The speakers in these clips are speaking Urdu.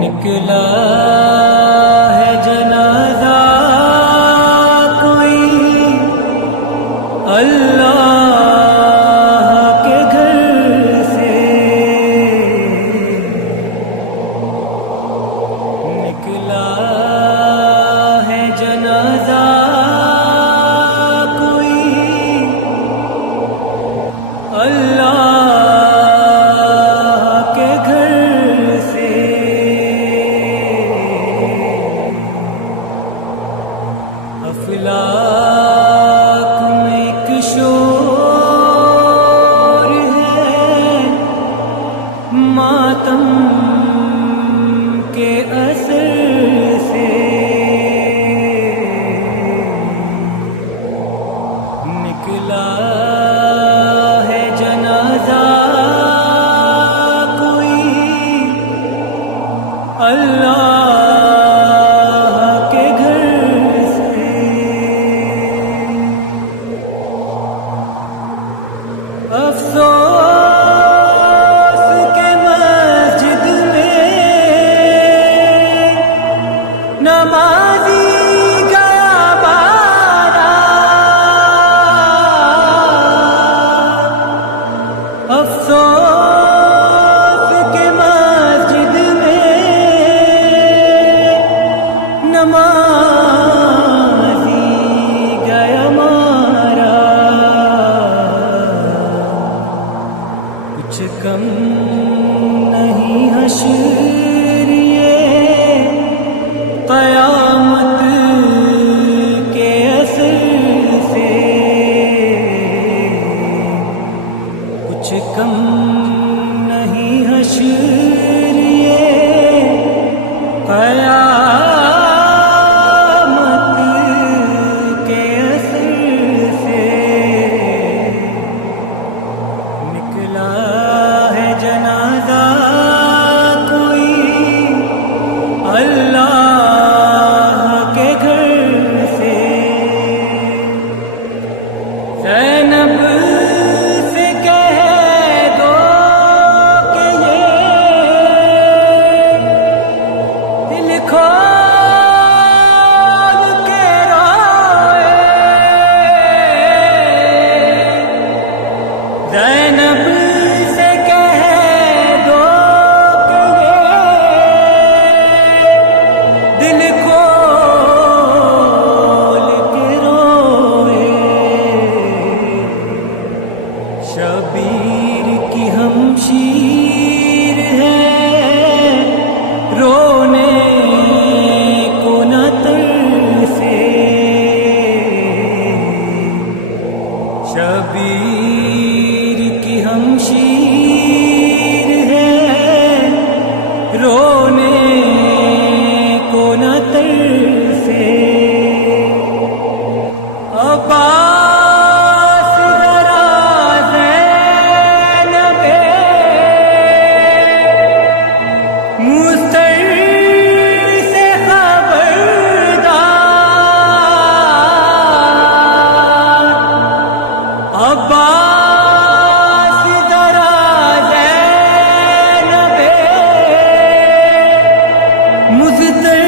نکلا ہے جنازہ کوئی اللہ کے گھر سے، نکلا ہے جنازہ کوئی اللہ کے گھر سے، افلاک میں ایک شور ہے ماتم کے اثر سے، نکلا ہے جنازہ کوئی اللہ کے گھر سے، افسوس کہ مسجد میں نمازی گیا بارہ، افسوس کہ مسجد میں نمازی گیا مارا، کچھ کم نہیں حشر یہ قیامت کے اثر سے، کچھ کم نہیں حشر یہ قیامت کے اثر سے، نکلا ہے جنازہ کوئی اللہ کے گھر سے، زینب سے کہہ دو کہ یہ دل کھول کے روئے، زینب سے کہہ دو کہ یہ دل کھول کے روئے، شبیر کی ہمشیر ہے رونے کو نہ ترسے، شبیر کی ہمشیر ہے رونے کو نہ ترسے، عباس ذرا زینب مستر سے خبردار، عباس ذرا زینب مستر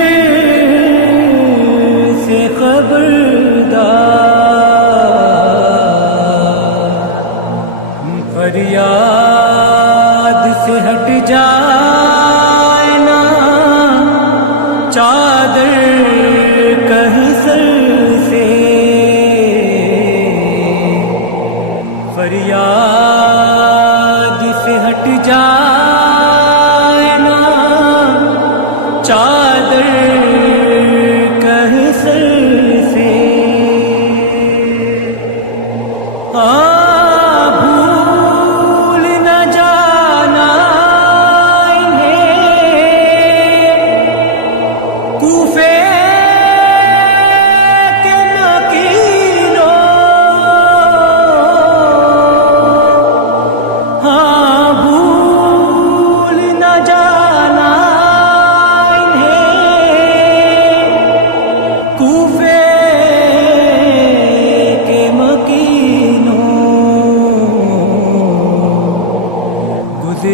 سے خبردار، فریاد سے ہٹ جائے نا چادر کہیں سر سے، فریاد سے ہٹ جائے نا چادر کہیں سر سے، بھول نہ جانا انہیں کوفے کے مکینوں، بھول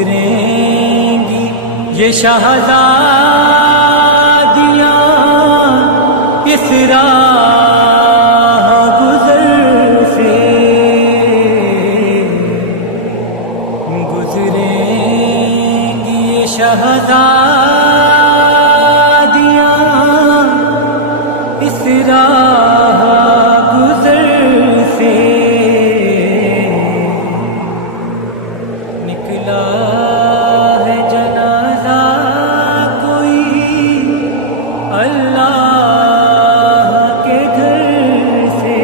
گزریں گی یہ شہزادیاں اس راہ گزر سے، گزریں گی یہ شہزادیاں اس راہ گزر سے، نکلا ہے جنازہ کوئی اللہ کے گھر سے،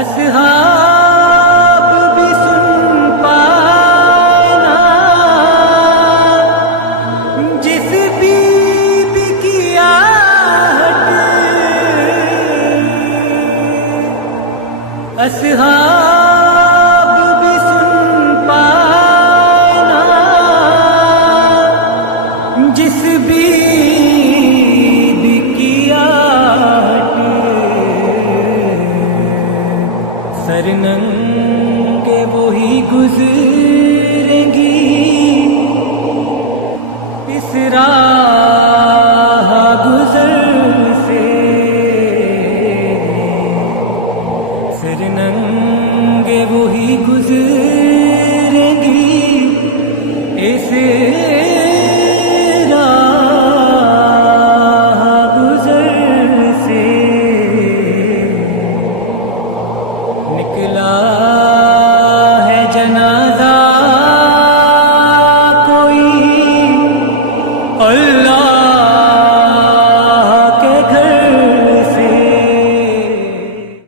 اصحاب بھی سن پانا جس بیوی کی آہٹ، اصحاب بھی سن پانا جس بیوی کی آہٹ، سر ننگے وہی گزریں گی اس راہ گزر سے، سر ننگے وہی گزر